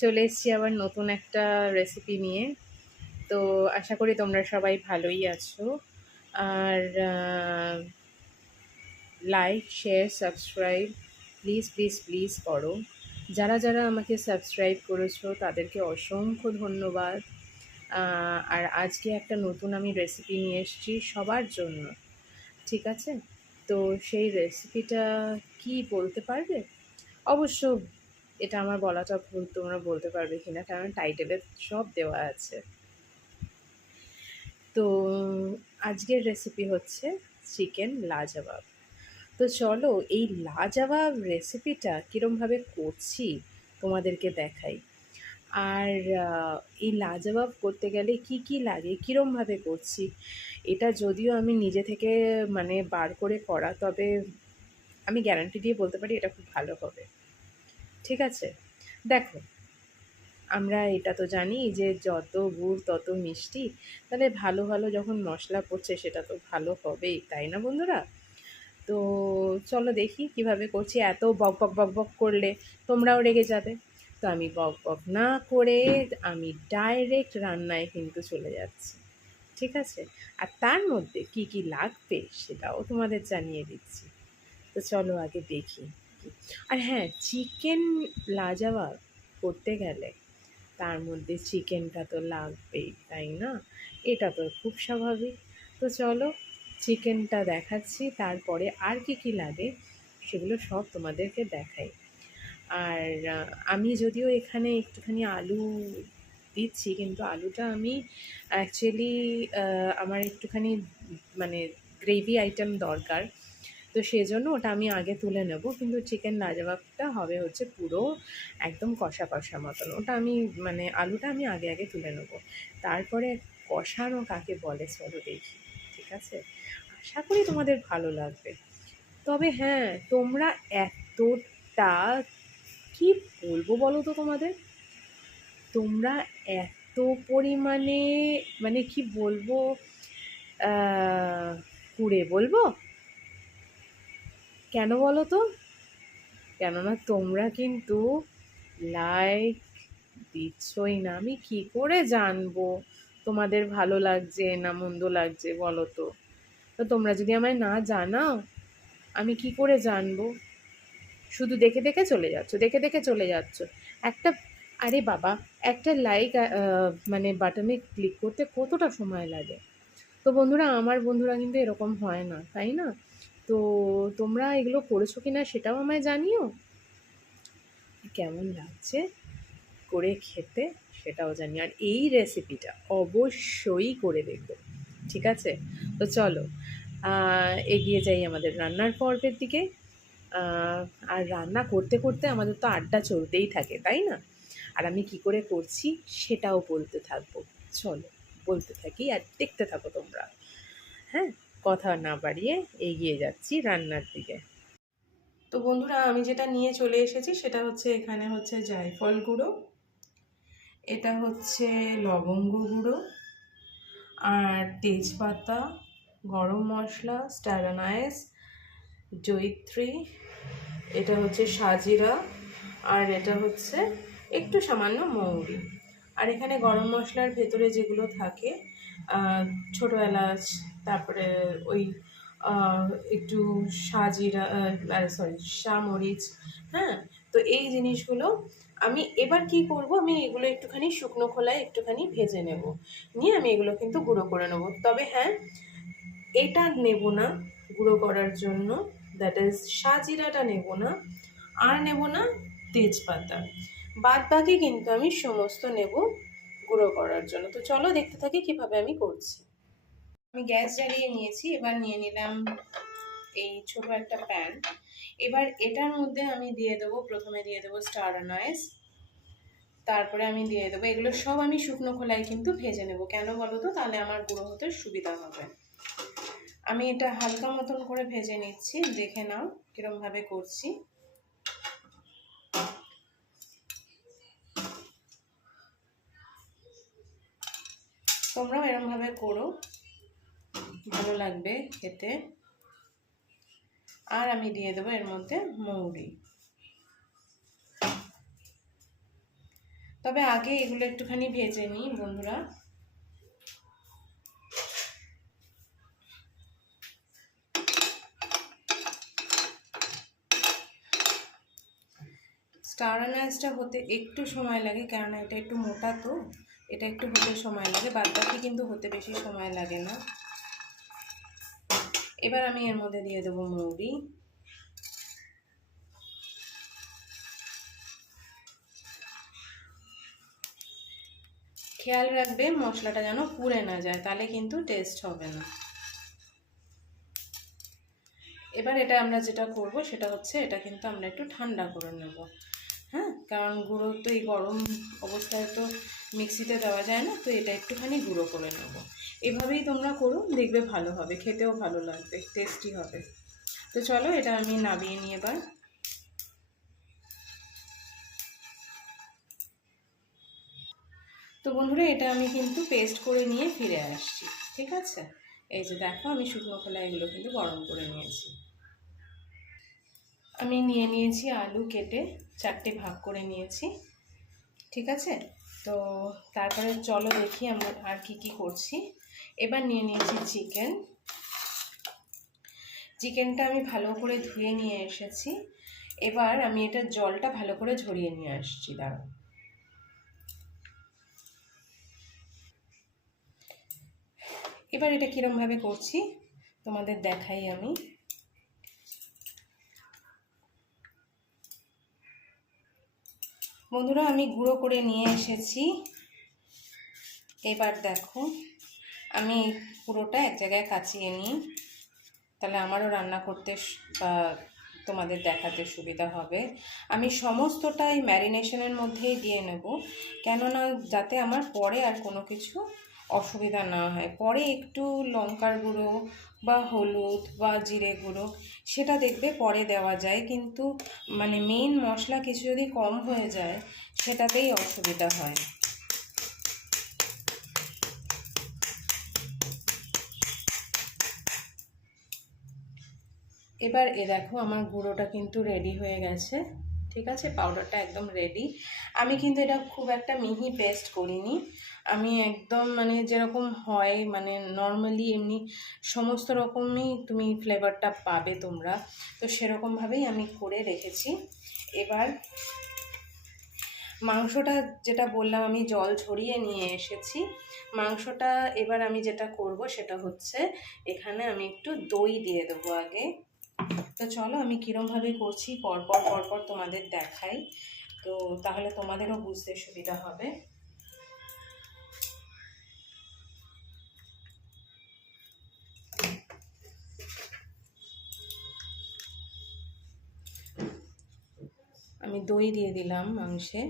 চলে এসেছি আবার নতুন একটা রেসিপি নিয়ে। তো আশা করি তোমরা সবাই ভালোই আছো। আর like share subscribe please please please করো। যারা যারা আমাকে সাবস্ক্রাইব করেছ, তাদেরকে অসংখ্য ধন্যবাদ। আর আজকে একটা নতুন আমি রেসিপি নিয়ে এসেছি সবার জন্য। ঠিক আছে? তো সেই রেসিপিটা কি বলতে পারবে? অবশ্য এটা আমার বলাটা ভুল, তোমরা বলতে পারবে কিনা, কারণ টাইটেলে সব দেওয়া আছে। তো, আজকের রেসিপি হচ্ছে চিকেন লাজবাব তো চলো, এই লাজবাব রেসিপিটা কীরমভাবে করছি তোমাদেরকে দেখাই। আর এই লাজবাব করতে গেলে কি কি লাগে কীরমভাবে করছি, এটা যদিও আমি নিজে থেকে মানে বার করে করা, তবে আমি গ্যারান্টি দিয়ে বলতে পারি এটা খুব ভালো হবে। ঠিক আছে? দেখো, আমরা এটা তো জানি যে যত গুড় তত মিষ্টি। তাহলে ভালো ভালো যখন মশলা পড়ছে সেটা তো ভালো হবেই, তাই না বন্ধুরা? তো চলো দেখি কীভাবে করছি। এত বক বক বক বক করলে তোমরাও রেগে যাবে। তো আমি বক বক না করে আমি ডাইরেক্ট রান্নায় কিন্তু চলে যাচ্ছি। ঠিক আছে? আর তার মধ্যে কি কি লাগবে সেটাও তোমাদের জানিয়ে দিচ্ছি। তো চলো আগে দেখি। আর হ্যাঁ চিকেন লাজাবাব করতে গেলে তার মধ্যে চিকেনটা তো লাগবেই, তাই না? এটা তো খুব স্বাভাবিক। তো চলো চিকেনটা দেখাচ্ছি, তারপরে আর কি কি লাগে সেগুলো সব তোমাদেরকে দেখাই। আর আমি যদিও এখানে একটুখানি আলু দিচ্ছি, কিন্তু আলুটা আমি অ্যাকচুয়ালি আমার একটুখানি মানে গ্রেভি আইটেম দরকার। তো সেই জন্য ওটা আমি আগে তুলে নেব। কিন্তু চিকেন লাজবাবটা হবে হচ্ছে পুরো একদম কষা কষা মতন। ওটা আমি মানে আলুটা আমি আগে আগে তুলে নেব। তারপরে কষানো কাকে বলে চলো দেখি, ঠিক আছে? আশা করি তোমাদের ভালো লাগবে। তবে হ্যাঁ তোমরা এতটা কি বলব বলো তো তোমাদের? তোমরা এত পরিমাণে মানে কি বলব কুড়ে বলব? কেন বলো তো? কেননা তোমরা কিন্তু লাইক দিচ্ছই না। আমি কি করে জানব? তোমাদের ভালো লাগছে না মন্দ লাগছে বলো তো? তো তোমরা যদি আমায় না জানাও, আমি কি করে জানব? শুধু দেখে দেখে চলে যাচ্ছ, দেখে দেখে চলে যাচ্ছ। একটা, আরে বাবা, একটা লাইক মানে বাটনে ক্লিক করতে কতটা সময় লাগে? তো বন্ধুরা, আমার বন্ধুরা কিন্তু এরকম হয় না, তাই না? তো তোমরা এগুলো করেছ কি না সেটাও আমায় জানিও। কেমন লাগছে করে খেতে সেটাও জানি। আর এই রেসিপিটা অবশ্যই করে দেখবে ঠিক আছে? তো চলো এগিয়ে যাই আমাদের রান্নার পর্বের দিকে। আর রান্না করতে করতে আমাদের তো আড্ডা চলতেই থাকে, তাই না? আর আমি কি করে করছি সেটাও বলতে থাকব। চলো, বলতে থাকি আর দেখতে থাকো তোমরা। হ্যাঁ? কথা না বাড়িয়ে এগিয়ে যাচ্ছি রান্নার দিকে। তো বন্ধুরা, আমি যেটা নিয়ে চলে এসেছি সেটা হচ্ছে এখানে হচ্ছে জায়ফল গুঁড়ো, এটা হচ্ছে লবঙ্গ গুঁড়ো আর তেজপাতা, গরম মশলা, স্টারানাইস জয়িত্রী এটা হচ্ছে সাজিরা আর এটা হচ্ছে একটু সামান্য মৌরি। আর এখানে গরম মশলার ভেতরে যেগুলো থাকে ছোটো এলাচ তারপরে ওই একটু সাজিরা সরি মরিচ হ্যাঁ? তো এই জিনিসগুলো আমি এবার কি করব? আমি এগুলো একটুখানি শুকনো খোলায় একটুখানি ভেজে নেব। নিয়ে আমি এগুলো কিন্তু গুঁড়ো করে নেব। তবে হ্যাঁ এটা নেব না গুঁড়ো করার জন্য। দ্যাট ইজ সাজিরাটা নেব না। আর নেব না তেজপাতা। বাদ বাকি কিন্তু আমি সমস্ত নেব গুঁড়ো করার জন্য। তো চলো দেখতে থাকি কীভাবে আমি করছি। আমি গ্যাস জ্বালিয়ে নিয়েছি, এবার নিয়ে নিলাম এই ছোট একটা প্যান। এবার এটার মধ্যে আমি দিয়ে দেবো, প্রথমে দিয়ে দেবো স্টার আনাইস তারপরে আমি দিয়ে দেবো, এগুলো সব আমি শুকনো খোলায় কিন্তু ভেজে নেব। কেন বলো তো? তাহলে আমার গুঁড়ো হতে সুবিধা হবে। আমি এটা হালকা মতন করে ভেজে নিচ্ছি, দেখে নাও কিরমভাবে করছি। তোমরাও এরমভাবে করো। ভালো লাগবে খেতে? আর আমি দিয়ে দেবো এর মধ্যে মৌরি। তবে আগে এগুলো একটুখানি ভেজে নিই বন্ধুরা। স্টার হতে একটু সময় লাগে, কেননা এটা একটু মোটা তো, এটা একটু হতে সময় লাগে বাদ বাকি কিন্তু হতে বেশি সময় লাগে না। এবার আমি এর মধ্যে দিয়ে দেবো মৌরি খেয়াল রাখবে মশলাটা যেন পুড়ে না যায়, তাহলে কিন্তু টেস্ট হবে না। এবার এটা আমরা যেটা করব সেটা হচ্ছে এটা কিন্তু আমরা একটু ঠান্ডা করে নেব। হ্যাঁ কারণ গুঁড়ো তো এই গরম অবস্থায় তো মিক্সিতে দেওয়া যায় না, তো এটা একটুখানি গুঁড়ো করে নেব। এভাবেই তোমরা করো, দেখবে ভালো হবে, খেতেও ভালো লাগবে টেস্টি হবে। তো চলো, এটা আমি নামিয়ে নিয়ে এবার। তো বন্ধুরা, এটা আমি কিন্তু পেস্ট করে নিয়ে ফিরে আসছি, ঠিক আছে? এই যে দেখো, আমি শুকনো খোলা এগুলো কিন্তু গরম করে নিয়েছি। আমি নিয়ে নিয়েছি আলু কেটে, চারটে ভাগ করে নিয়েছি, ঠিক আছে? তো তারপরে চলো দেখি আমরা আর কি কি করছি। এবার নিয়ে নিয়েছি চিকেন। চিকেনটা আমি ভালো করে ধুয়ে নিয়ে এসেছি। এবার আমি এটা জলটা ভালো করে ঝরিয়ে নিয়ে আসছি, দাঁড়াও। এবার এটা কীরমভাবে করছি, তোমাদের দেখাই আমি। বন্ধুরা, আমি গুঁড়ো করে নিয়ে এসেছি। এবার দেখো। আমি পুরোটা এক জায়গায় কাচিয়ে নিই। তাহলে আমারও রান্না করতে তোমাদের দেখাতে সুবিধা হবে। আমি সমস্তটাই ম্যারিনেশনের মধ্যেই দিয়ে নেব। কেননা যাতে আমার পরে আর কোনো কিছু অসুবিধা না হয়। পরে একটু লঙ্কার গুঁড়ো বা হলুদ বা জিরে গুঁড়ো, সেটা দেখবে পরে দেওয়া যায়। কিন্তু মানে মেইন মশলা কিছু যদি কম হয়ে যায়, সেটাতেই অসুবিধা হয়। এবার এ দেখো আমার গুঁড়োটা কিন্তু রেডি হয়ে গেছে। ঠিক আছে? পাউডারটা একদম রেডি আমি কিন্তু এটা খুব একটা মিহি পেস্ট করিনি। আমি একদম মানে যেরকম হয় মানে নর্মালি এমনি সমস্ত রকমই তুমি ফ্লেভারটা পাবে তোমরা। তো সেরকমভাবেই আমি করে রেখেছি। এবার মাংসটা যেটা বললাম, আমি জল ঝরিয়ে নিয়ে এসেছি। মাংসটা এবার আমি যেটা করব সেটা হচ্ছে, এখানে আমি একটু দই দিয়ে দেবো আগে। তো চলো আমি কীরমভাবে করছি, পরপর পরপর তোমাদের দেখাই। তো তাহলে তোমাদেরও বুঝতে সুবিধা হবে। আমি দই দিয়ে দিলাম মাংসে।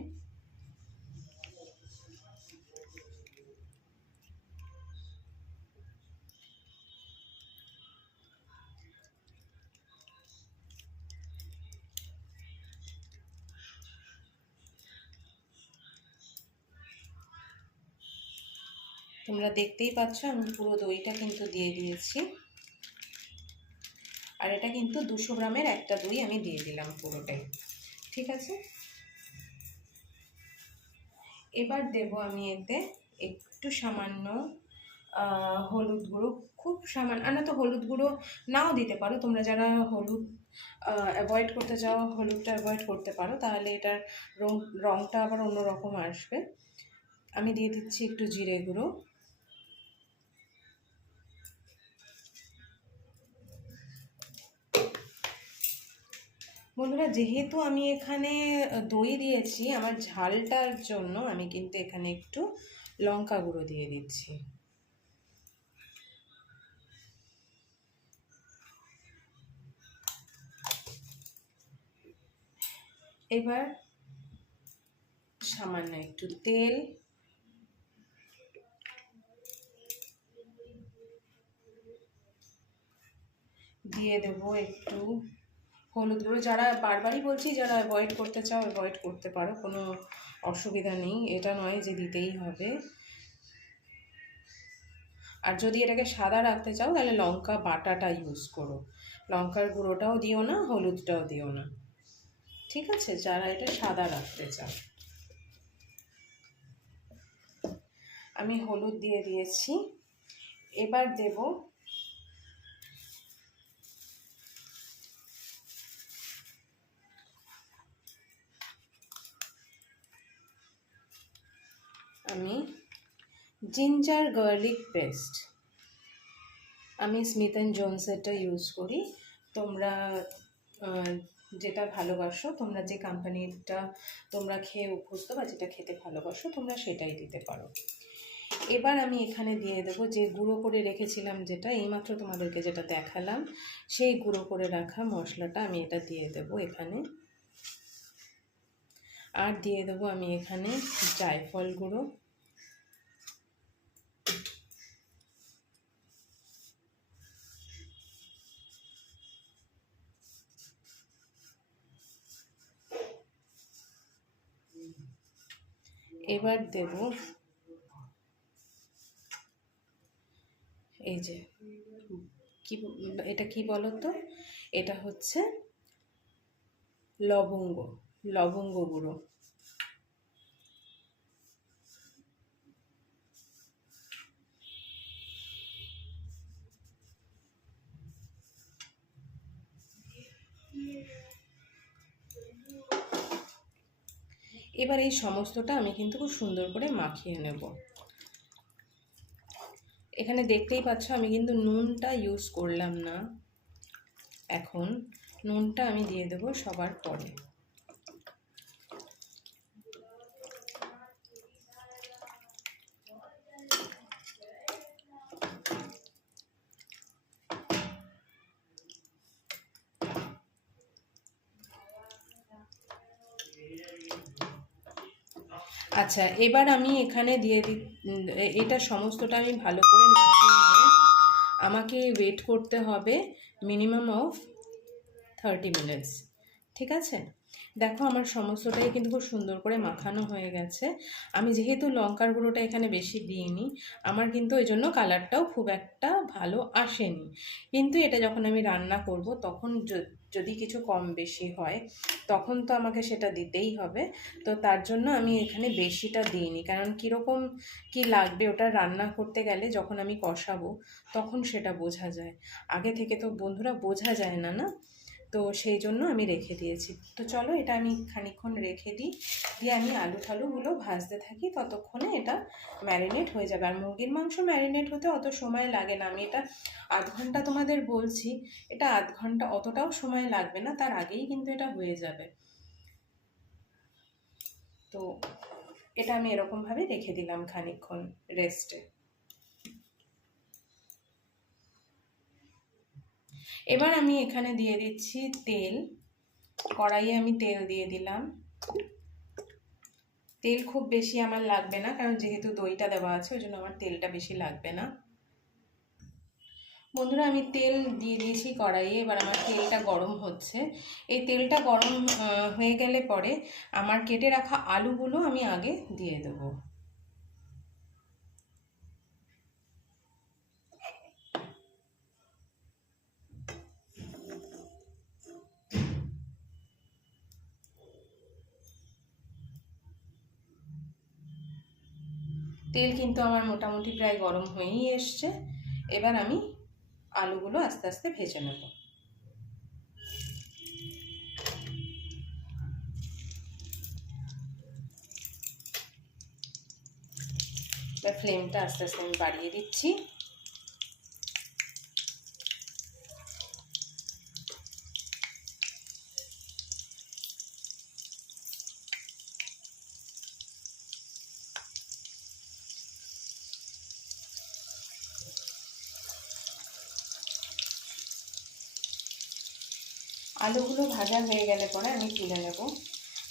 তোমরা দেখতেই পাচ্ছ, আমি পুরো দইটা কিন্তু দিয়ে দিয়েছি। আর এটা কিন্তু দুশো গ্রামের একটা দই আমি দিয়ে দিলাম পুরোটাই। ঠিক আছে? এবার দেব আমি এতে একটু সামান্য হলুদ গুঁড়ো, খুব সামান্য আর না তো হলুদ গুঁড়ো নাও দিতে পারো। তোমরা যারা হলুদ অ্যাভয়েড করতে চাও, হলুদটা অ্যাভয়েড করতে পারো, তাহলে এটার রং রঙটা আবার অন্যরকম আসবে। আমি দিয়ে দিচ্ছি একটু জিরে গুঁড়ো। বন্ধুরা, যেহেতু আমি এখানে দই দিয়েছি, আমার ঝালটার জন্য আমি কিন্তু এখানে একটু লঙ্কা গুঁড়ো দিয়ে দিচ্ছি। এবার সামান্য একটু তেল। দিয়ে দেবো একটু হলুদ গুঁড়ো যারা বারবারই বলছি, যারা অ্যাভয়েড করতে চাও অ্যাভয়েড করতে পারো, কোনো অসুবিধা নেই। এটা নয় যে দিতেই হবে। আর যদি এটাকে সাদা রাখতে চাও, তাহলে লঙ্কা বাটাটা ইউজ করো। লঙ্কার গুঁড়োটাও দিও না, হলুদটাও দিও না। ঠিক আছে? যারা এটা সাদা রাখতে চাও। আমি হলুদ দিয়ে দিয়েছি। এবার দেব আমি জিঞ্জার গার্লিক পেস্ট আমি স্মিথ অ্যান্ড জোনসেরটা ইউজ করি। তোমরা যেটা ভালোবাসো, তোমরা যে কোম্পানিটা তোমরা খেয়ে অভ্যস্ত বা যেটা খেতে ভালোবাসো, তোমরা সেটাই দিতে পারো। এবার আমি এখানে দিয়ে দেবো যে গুঁড়ো করে রেখেছিলাম যেটা, এইমাত্র তোমাদেরকে যেটা দেখালাম, সেই গুঁড়ো করে রাখা মশলাটা আমি এটা দিয়ে দেবো এখানে। আর দিয়ে দেবো আমি এখানে জায়ফল গুঁড়ো। এবার দেব এই যে কি এটা কি বলো তো এটা হচ্ছে লবঙ্গ লবঙ্গ গুঁড়ো। এবার এই সমস্তটা আমি কিন্তু খুব সুন্দর করে মাখিয়ে নেব। এখানে দেখতেই পাচ্ছ আমি কিন্তু নুনটা ইউজ করলাম না। এখন নুনটা আমি দিয়ে দেব সবার পরে। আচ্ছা এবার আমি এখানে দিয়ে দি এটা সমস্তটা আমি ভালো করে মাখিয়ে নিয়ে আমাকে ওয়েট করতে হবে মিনিমাম অফ থার্টি মিনিটস ঠিক আছে? দেখো আমার সমস্তটাই কিন্তু খুব সুন্দর করে মাখানো হয়ে গেছে। আমি যেহেতু লঙ্কার গুঁড়োটা এখানে বেশি দিইনি, আমার কিন্তু ওই জন্য কালারটাও খুব একটা ভালো আসেনি। কিন্তু এটা যখন আমি রান্না করব, তখন যদি কিছু কম বেশি হয়, তখন তো আমাকে সেটা দিতেই হবে। তো তার জন্য আমি এখানে বেশিটা দিইনি। কারণ কীরকম কি লাগবে ওটা রান্না করতে গেলে যখন আমি কষাবো, তখন সেটা বোঝা যায়। আগে থেকে তো বন্ধুরা বোঝা যায় না না? তো সেই জন্য আমি রেখে দিয়েছি। তো চলো এটা আমি খানিকক্ষণ রেখে দিই। দিয়ে আমি আলু ঠালুগুলো ভাজতে থাকি, ততক্ষণে এটা ম্যারিনেট হয়ে যাবে। আর মুরগির মাংস ম্যারিনেট হতে অত সময় লাগে না। আমি এটা আধ ঘণ্টা তোমাদের বলছি, এটা আধ ঘণ্টা অতটাও সময় লাগবে না, তার আগেই কিন্তু এটা হয়ে যাবে। তো এটা আমি এরকমভাবে রেখে দিলাম খানিকক্ষণ রেস্টে এবার আমি এখানে দিয়ে দিচ্ছি তেল। কড়াইয়ে আমি তেল দিয়ে দিলাম। তেল খুব বেশি আমার লাগবে না, কারণ যেহেতু দইটা দেওয়া আছে, ওই জন্য আমার তেলটা বেশি লাগবে না। বন্ধুরা, আমি তেল দিয়ে দিয়েছি কড়াইয়ে, এবার আমার তেলটা গরম হচ্ছে। এই তেলটা গরম হয়ে গেলে পরে আমার কেটে রাখা আলুগুলো আমি আগে দিয়ে দেবো। তেল কিন্তু আমার মোটামুটি প্রায় গরম হয়েই এসছে। এবার আমি আলুগুলো আস্তে আস্তে ভেজে নেব। ফ্লেমটা আস্তে আস্তে আমি বাড়িয়ে দিচ্ছি। আলুগুলো ভাজা হয়ে গেলে পরে আমি তুলে নেব।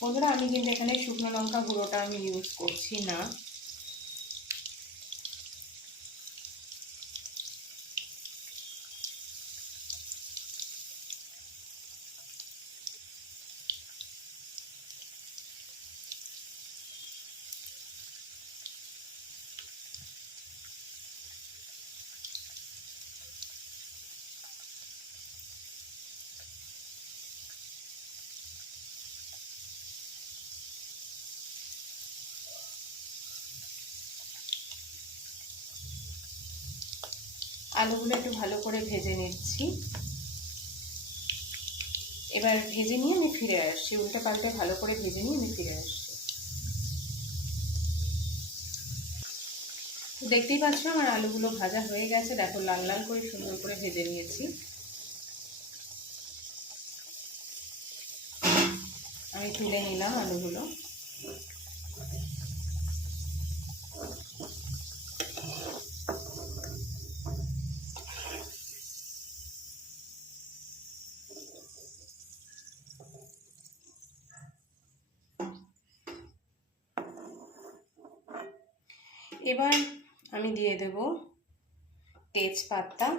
বন্ধুরা, আমি কিন্তু এখানে শুকনো লঙ্কা গুঁড়োটা আমি ইউজ করছি না। আলুগুলো একটু ভালো করে ভেজে নিচ্ছি। এবার ভেজে নিয়ে আমি ফিরে আসছি। উল্টা পাল্টে ভালো করে ভেজে নিয়ে আমি ফিরে আসছি। দেখতেই পাচ্ছ আমার আলুগুলো ভাজা হয়ে গেছে। দেখো, লাল লাল করে সুন্দর করে ভেজে নিয়েছি। আমি তুলে নিলাম আলুগুলো। এবার আমি দিয়ে দেব তেজপাতা।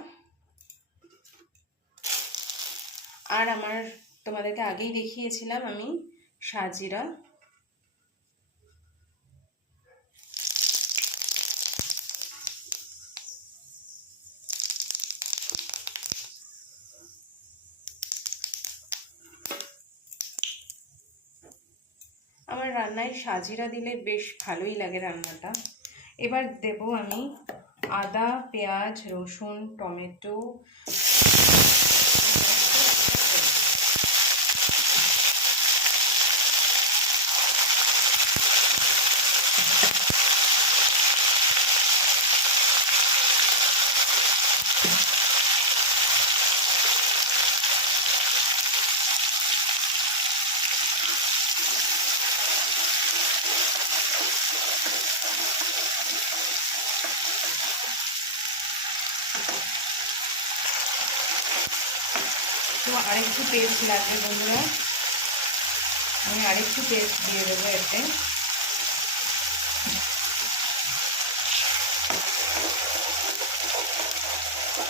আর আমার তোমাদেরকে আগেই দেখিয়েছিলাম আমি সাজিরা। আমার রান্নায় সাজিরা দিলে বেশ ভালোই লাগে রান্নাটা। এবার দেব আমি আদা পেঁয়াজ রসুন টমেটো তো আরেকটু পেস্ট লাগবে বন্ধুরা। আমি আরেকটু পেস্ট দিয়ে দেবো এতে।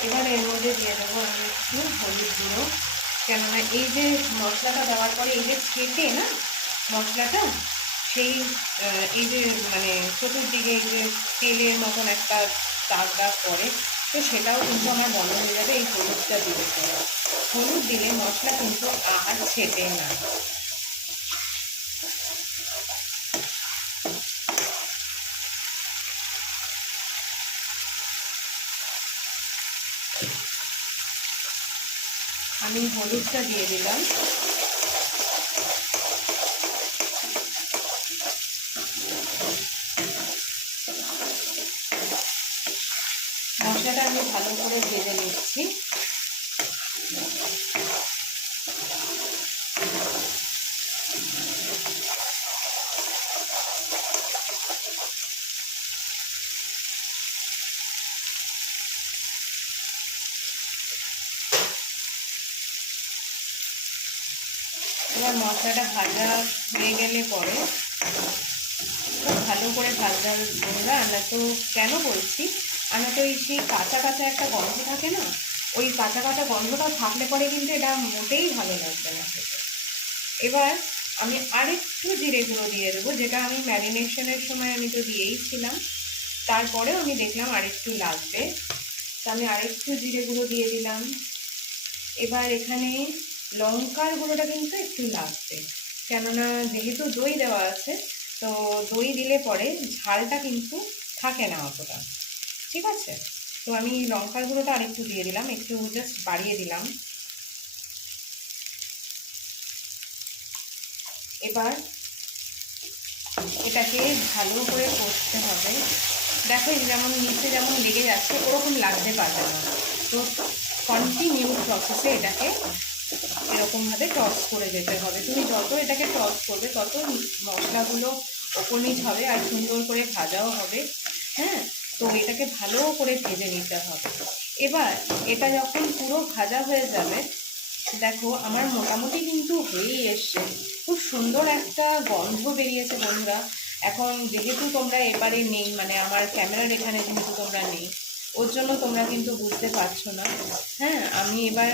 এবার এর মধ্যে দিয়ে দেবো আমি একটু হলুদ গুঁড়ো। কেননা এই যে মশলাটা দেওয়ার পরে এই যে কেটে না মশলাটা, সেই এই যে মানে চতুর্দিকে এই যে তেলের মতন একটা দাগ দাগ পরে তো সেটাও কিন্তু আমার বন্ধ হয়ে যাবে, এই হলুদটা দিলে পরে হলুদ দিলে মশলা কিন্তু আর ছেটে না। আমি হলুদটা দিয়ে দিলাম। মশলাটা আমি ভালো করে ভেজে নিচ্ছি এবার মশলাটা ভাজা হয়ে গেলে পরে খুব ভালো করে ভাজা বন্ধুরা আমরা তো কেন বলছি? আমরা তো এই সেই কাঁচা কাঁচা একটা গন্ধ থাকে না, ওই কাঁচা কাঁচা গন্ধটা থাকলে পরে কিন্তু এটা মোটেই ভালো লাগবে না এবার আমি আরেকটু জিরে গুঁড়ো দিয়ে দেবো, যেটা আমি ম্যারিনেশনের সময় আমি তো দিয়েইছিলাম তারপরেও আমি দেখলাম আরেকটু লাগবে। তো আমি আরেকটু জিরে গুঁড়ো দিয়ে দিলাম। এবার এখানে লঙ্কার গুঁড়োটা কিন্তু একটু লাগবে। কেননা যেহেতু দই দেওয়া আছে, তো দই দিলে পরে ঝালটা কিন্তু থাকে না অতটা। ঠিক আছে? তো আমি লঙ্কার গুঁড়োটা আরেকটু দিয়ে দিলাম, একটু জাস্ট বাড়িয়ে দিলাম। এবার এটাকে ভালো করে কষতে হবে। দেখো যেমন নিচে যেমন লেগে যাচ্ছে, ওরকম লাগতে পারবে না। তো কন্টিনিউ প্রসেসে এটাকে এরকমভাবে টস করে যেতে হবে। তুমি যত এটাকে টস করবে, তত মশলাগুলো ওপর হবে আর সুন্দর করে ভাজাও হবে হ্যাঁ? তো এটাকে ভালো করে ভেজে নিতে হবে। এবার এটা যখন পুরো ভাজা হয়ে যাবে, দেখো আমার মোটামুটি কিন্তু হয়েই এসছে। খুব সুন্দর একটা গন্ধ বেরিয়েছে বন্ধুরা। এখন যেহেতু তোমরা এবারে নেই মানে আমার ক্যামেরার এখানে যেহেতু তোমরা নেই, ওর জন্য তোমরা কিন্তু বুঝতে পারছ না। হ্যাঁ আমি এবার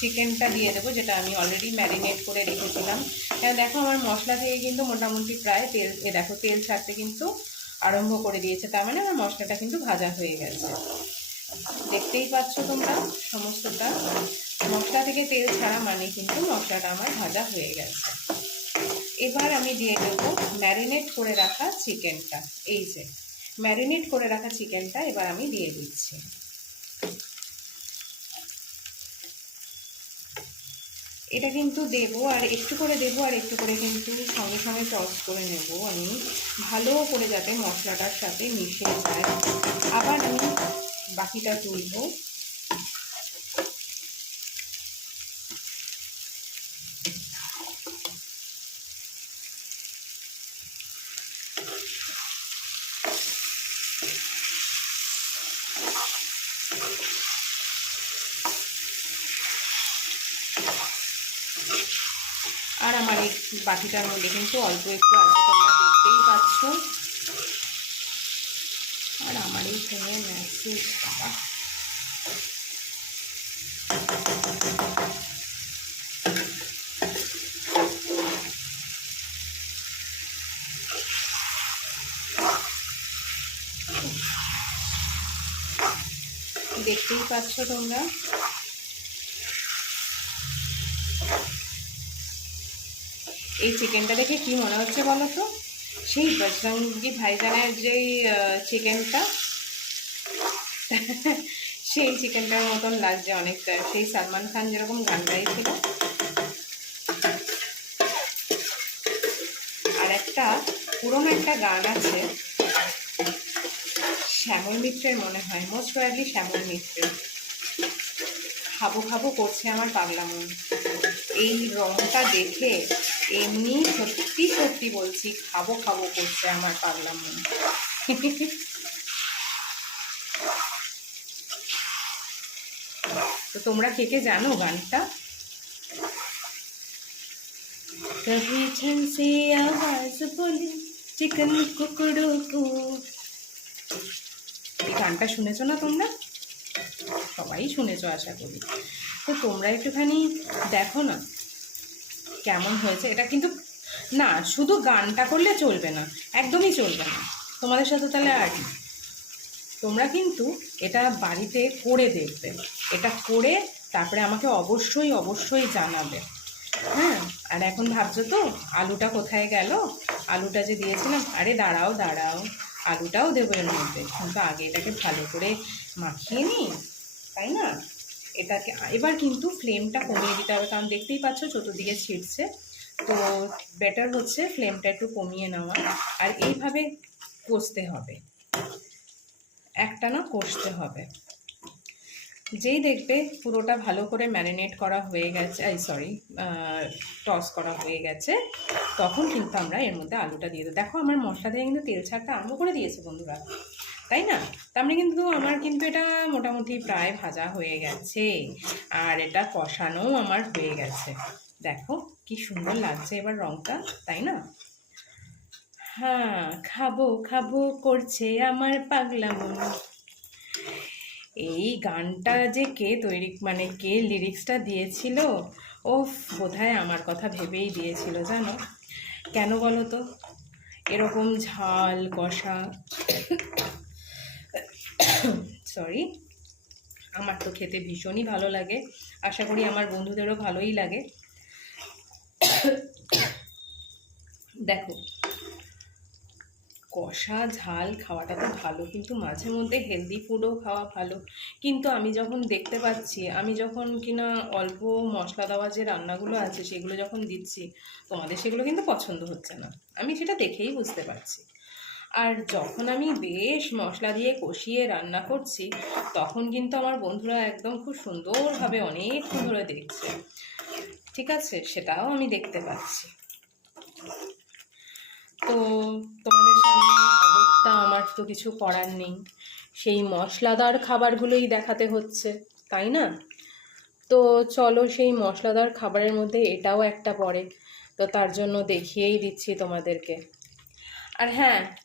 চিকেনটা দিয়ে দেবো, যেটা আমি অলরেডি ম্যারিনেট করে রেখেছিলাম। হ্যাঁ দেখো আমার মশলা থেকে কিন্তু মোটামুটি প্রায় তেল, এ দেখো তেল ছাড়তে কিন্তু আরম্ভ করে দিয়েছে, তার মানে আমার মশলাটা কিন্তু ভাজা হয়ে গেছে। দেখতেই পাচ্ছ তোমরা সমস্তটা। মশলা থেকে তেল ছাড়া মানে কিন্তু মশলাটা আমার ভাজা হয়ে গেছে। এবার আমি দিয়ে দেবো ম্যারিনেট করে রাখা চিকেনটা। এই যে ম্যারিনেট করে রাখা চিকেনটা এবার আমি দিয়ে দিচ্ছি। এটা কিন্তু দেব আর একটু করে দেব আর একটু করে কিন্তু সঙ্গে সঙ্গে টস করে নেব আমি। ভালো করে যাতে মশলাটার সাথে মিশে যায়। আবার আমি বাকিটা তুলবো আর আমার বাটিটার মধ্যে কিন্তু অল্প একটু আছে তোমরা দেখতেই পাচ্ছ। আর আমার এই ফোনে মেসেজ দেখতেই পাচ্ছ তোমরা? এই চিকেনটা দেখে কি মনে হচ্ছে বলো তো? সেই বজরঙ্গি ভাইজানের যেই চিকেনটা সেই চিকেনটার মতন লাগছে অনেকটা। সেই সালমান খান যেরকম গান গাইছিল আর একটা পুরোনো একটা গান আছে, শ্যামল মিত্রের মনে হয় মোস্ট প্রয়াবলি শ্যামল মিত্রের। খাবো খাবো করছে আমার পাগলা মন এই রংটা দেখে এমনি সত্যি সত্যি বলছি খাবো খাবো করছে আমার পাগলা মন তো তোমরা কে কে জানো গানটা कभी छन से आवाज बोली চিকেন কুকুড়ু কু এই গানটা শুনেছো না তোমরা সবাই শুনেছো আশা করি। তো তোমরা একটুখানি দেখো না কেমন হয়েছে। এটা কিন্তু না, শুধু গানটা করলে চলবে না, একদমই চলবে না। তোমাদের সাথে তাহলে আর তোমরা কিন্তু এটা বাড়িতে করে দেখবে। এটা করে তারপরে আমাকে অবশ্যই অবশ্যই জানাবে। হ্যাঁ আর এখন ভাবছ তো, আলুটা কোথায় গেল? আলুটা যে দিয়েছিলাম, আরে দাঁড়াও দাঁড়াও, আলুটাও দেবো এর মধ্যে। কিন্তু আগে এটাকে ভালো করে মাখিয়ে নিই। তাই না? এটাকে এবার কিন্তু ফ্লেমটা কমিয়ে দিতে হবে, কারণ দেখতেই পাচ্ছ চতুর্দিকে ছিটছে। তো বেটার হচ্ছে ফ্লেমটা একটু কমিয়ে নেওয়া, আর এইভাবে কষতে হবে। একটা না কষতে হবে। যেই দেখবে পুরোটা ভালো করে ম্যারিনেট করা হয়ে গেছে এই সরি টস করা হয়ে গেছে, তখন কিন্তু আমরা এর মধ্যে আলুটা দিয়ে দেবো। দেখো আমার মশলা দিয়ে কিন্তু তেল ছাড়তে আরম্ভ করে দিয়েছে বন্ধুরা। তাই না? তার মানে কিন্তু আমার কিন্তু এটা মোটামুটি প্রায় ভাজা হয়ে গেছে। আর এটা কষানোও আমার হয়ে গেছে। দেখো কি সুন্দর লাগছে এবার রংটা, তাই না? হ্যাঁ খাব খাব করছে আমার পাগলা মন এই গানটা যে কে তৈরি মানে কে লিরিক্সটা দিয়েছিল? ও বোধহয় আমার কথা ভেবেই দিয়েছিল, জানো? কেন বলো তো? এরকম ঝাল কষা সরি আমার তো খেতে ভীষণই ভালো লাগে। আশা করি আমার বন্ধুদেরও ভালোই লাগে। দেখো, কষা ঝাল খাওয়াটা তো ভালো, কিন্তু মাঝে মধ্যে হেলদি ফুডও খাওয়া ভালো। কিন্তু আমি যখন দেখতে পাচ্ছি, আমি যখন কিনা অল্প মশলা দেওয়া যে রান্নাগুলো আছে, সেগুলো যখন দিচ্ছি, তোমাদের সেগুলো কিন্তু পছন্দ হচ্ছে না। আমি সেটা দেখেই বুঝতে পারছি। আর যখন আমি বেশ মশলা দিয়ে কষিয়ে রান্না করছি, তখন কিন্তু আমার বন্ধুরা একদম খুব সুন্দরভাবে অনেকক্ষণ ধরে দেখছে। ঠিক আছে? সেটাও আমি দেখতে পাচ্ছি। তো তোমাদের সামনে অগত্যা আমার তো কিছু করার নেই। সেই মশলাদার খাবারগুলোই দেখাতে হচ্ছে, তাই না? তো চলো সেই মশলাদার খাবারের মধ্যে এটাও একটা পড়ে। তো তার জন্য দেখিয়েই দিচ্ছি তোমাদেরকে। আর হ্যাঁ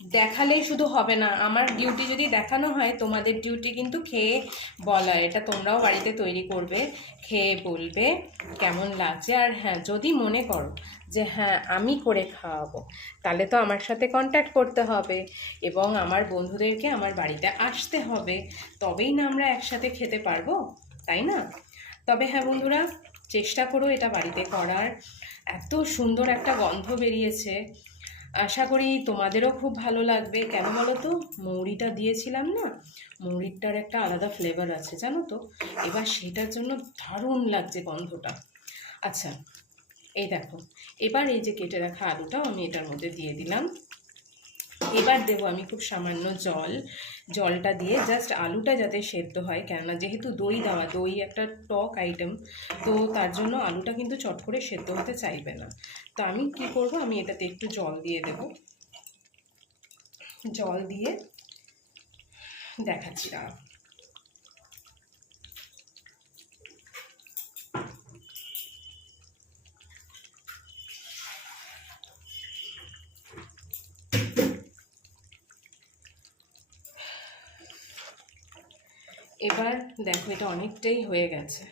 দেখালেই শুধু হবে না, আমার ডিউটি যদি দেখানো হয়, তোমাদের ডিউটি কিন্তু খেয়ে বলা, এটা তোমরাও বাড়িতে তৈরি করবে, খেয়ে বলবে, কেমন লাগছে? আর হ্যাঁ যদি মনে করো যে হ্যাঁ আমি করে খাওয়াবো, তাহলে তো আমার সাথে কন্ট্যাক্ট করতে হবে এবং আমার বন্ধুদেরকে আমার বাড়িতে আসতে হবে, তবেই না আমরা একসাথে খেতে পারব, তাই না? তবে হ্যাঁ বন্ধুরা, চেষ্টা করো এটা বাড়িতে করার, এত সুন্দর একটা গন্ধ বেরিয়েছে। আশা করি তোমাদেরও খুব ভালো লাগবে। কেন বলো তো মৌরিটা দিয়েছিলাম না? মৌরিটার একটা আলাদা ফ্লেভার আছে, জানো তো? এবার সেটার জন্য দারুণ লাগছে গন্ধটা। আচ্ছা এই দেখো। এবার এই যে কেটে রাখা আলুটাও আমি এটার মধ্যে দিয়ে দিলাম। এবার দেব আমি খুব সামান্য জল। জলটা দিয়ে জাস্ট আলুটা যাতে সেদ্ধ হয়, কেননা যেহেতু দই দেওয়া, দই একটা টক আইটেম তো তার জন্য আলুটা কিন্তু চট করে সেদ্ধ হতে চাইবে না। তো আমি কি করব, আমি এটাতে একটু জল দিয়ে দেব। জল দিয়ে দেখাচ্ছি। দাঁড়াও এবার দেখো এটা অনেকটাই হয়ে গেছে।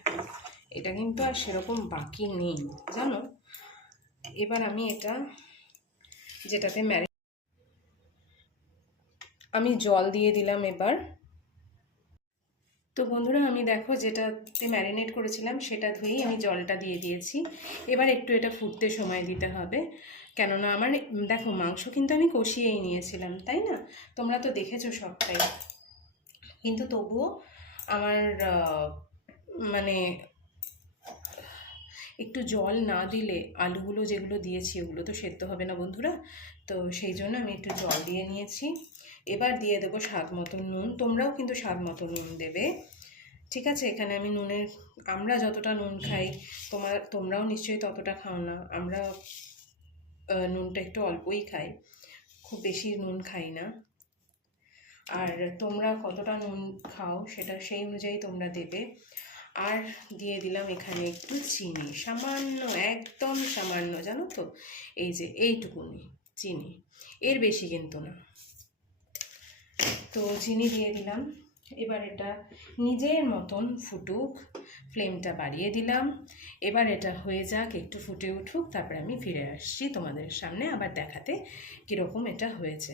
এটা কিন্তু আর সেরকম বাকি নেই, জানো? এবার আমি এটা যেটাতে ম্যারি আমি জল দিয়ে দিলাম এবার। তো বন্ধুরা, আমি দেখো যেটাতে ম্যারিনেট করেছিলাম সেটা ধুয়েই আমি জলটা দিয়ে দিয়েছি। এবার একটু এটা ফুটতে সময় দিতে হবে। কেননা আমার দেখো, মাংস কিন্তু আমি কষিয়েই নিয়েছিলাম, তাই না? তোমরা তো দেখেছ সবটাই। কিন্তু তবুও আমার মানে একটু জল না দিলে আলুগুলো যেগুলো দিয়েছি ওগুলো তো সেদ্ধ হবে না বন্ধুরা। তো সেই জন্য আমি একটু জল দিয়ে নিয়েছি। এবার দিয়ে দেবো স্বাদ মতো নুন। তোমরাও কিন্তু স্বাদ মতো নুন দেবে। ঠিক আছে, এখানে আমি নুনের, আমরা যতটা নুন খাই, তোমার, তোমরাও নিশ্চয়ই ততটা খাও না। আমরা নুনটা একটু অল্পই খাই। খুব বেশি নুন খাই না। আর তোমরা কতটা নুন খাও সেটা সেই অনুযায়ী তোমরা দেবে। আর দিয়ে দিলাম এখানে একটু চিনি, সামান্য, একদম সামান্য, জানো তো? এই যে এইটুকুনি চিনি। এর বেশি কিন্তু না। তো চিনি দিয়ে দিলাম। এবার এটা নিজের মতন ফুটুক, ফ্লেমটা বাড়িয়ে দিলাম। এবার এটা হয়ে যাক, একটু ফুটে উঠুক, তারপরে আমি ফিরে আসছি তোমাদের সামনে আবার দেখাতে কীরকম এটা হয়েছে।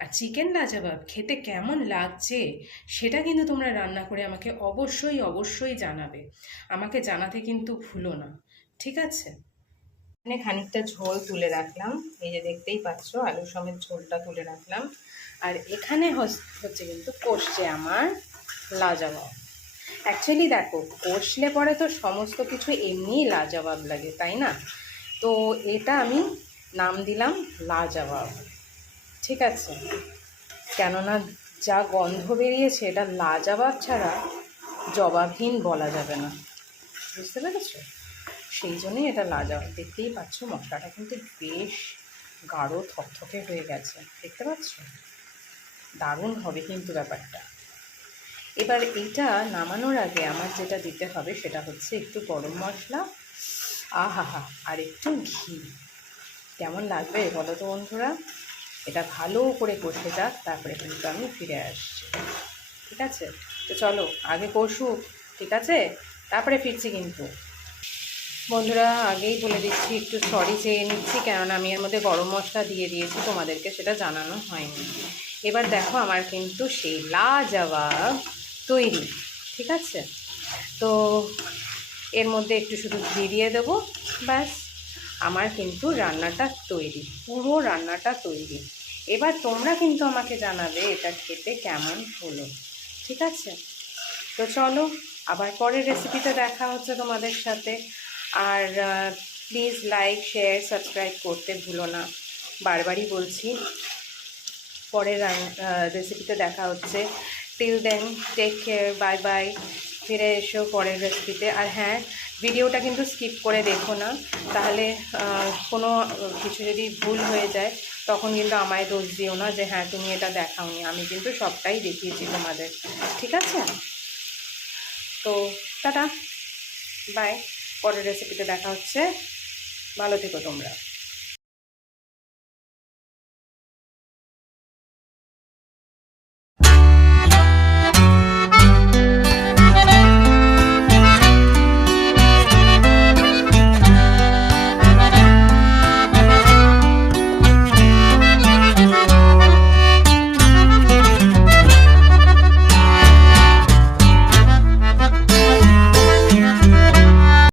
আর চিকেন লাজাবাব খেতে কেমন লাগছে সেটা কিন্তু তোমরা রান্না করে আমাকে অবশ্যই অবশ্যই জানাবে। আমাকে জানাতে কিন্তু ভুলো না, ঠিক আছে? এখানে খানিকটা ঝোল তুলে রাখলাম, এই যে দেখতেই পাচ্ছ আলু সমেত ঝোলটা তুলে রাখলাম। আর এখানে হচ্ছে কিন্তু কষছে আমার লাজাবাব। অ্যাকচুয়ালি দেখো, কষলে পরে তো সমস্ত কিছু এমনিই লাজবাব লাগে, তাই না? তো এটা আমি নাম দিলাম লাজবাব। ঠিক আছে? কেননা যা গন্ধ বেরিয়েছে, এটা লাজবাব ছাড়া জবাবহীন বলা যাবে না। বুঝতে পেরেছ? সেই জন্যই এটা লাজবাব। দেখতেই পাচ্ছ, মশলাটা কিন্তু বেশ গাঢ় থকথকে হয়ে গেছে। দেখতে পাচ্ছ? দারুণ হবে কিন্তু ব্যাপারটা। এবার এটা নামানোর আগে আমার যেটা দিতে হবে সেটা হচ্ছে একটু গরম মশলা, আহাহা, আর একটু ঘি। কেমন লাগবে বলো তো বন্ধুরা? এটা ভালো করে কষে যাক, তারপরে কিন্তু আমি ফিরে আসছি। ঠিক আছে? তো চলো, আগে কষুক, ঠিক আছে? তারপরে ফিরছি কিন্তু। বন্ধুরা, আগেই বলে দিচ্ছি, একটু সরি চেয়ে নিচ্ছি, কেননা আমি এর মধ্যে গরম মশলা দিয়ে দিয়েছি, তোমাদেরকে সেটা জানানো হয়নি। এবার দেখো আমার কিন্তু সেই লাজবাব তৈরি, ঠিক আছে? তো এর মধ্যে একটু শুধু ঘি দিয়ে দেবো, ব্যাস। আমার কিন্তু রান্নাটা তৈরি, পুরো রান্নাটা তৈরি। এবার তোমরা কিন্তু আমাকে জানাবে এটা খেতে কেমন হলো, ঠিক আছে? তো চলো, আবার পরের রেসিপিতে দেখা হচ্ছে তোমাদের সাথে। আর প্লিজ লাইক শেয়ার সাবস্ক্রাইব করতে ভুলো না। বারবারই বলছি পরের রেসিপিতে দেখা হচ্ছে। Till then take care bye bye ফিরে এসো পরের রেসিপিতে আর হ্যাঁ ভিডিওটা কিন্তু স্কিপ করে দেখো না। তাহলে কোনো কিছু যদি ভুল হয়ে যায়, তখন কিন্তু আমায় দোষ দিও না যে হ্যাঁ তুমি এটা দেখাওনি। আমি কিন্তু সবটাই দেখিয়েছি তোমাদের। ঠিক আছে? তো, টাটা। বাই পরের রেসিপিতে দেখা হচ্ছে। ভালো থেকো তোমরা।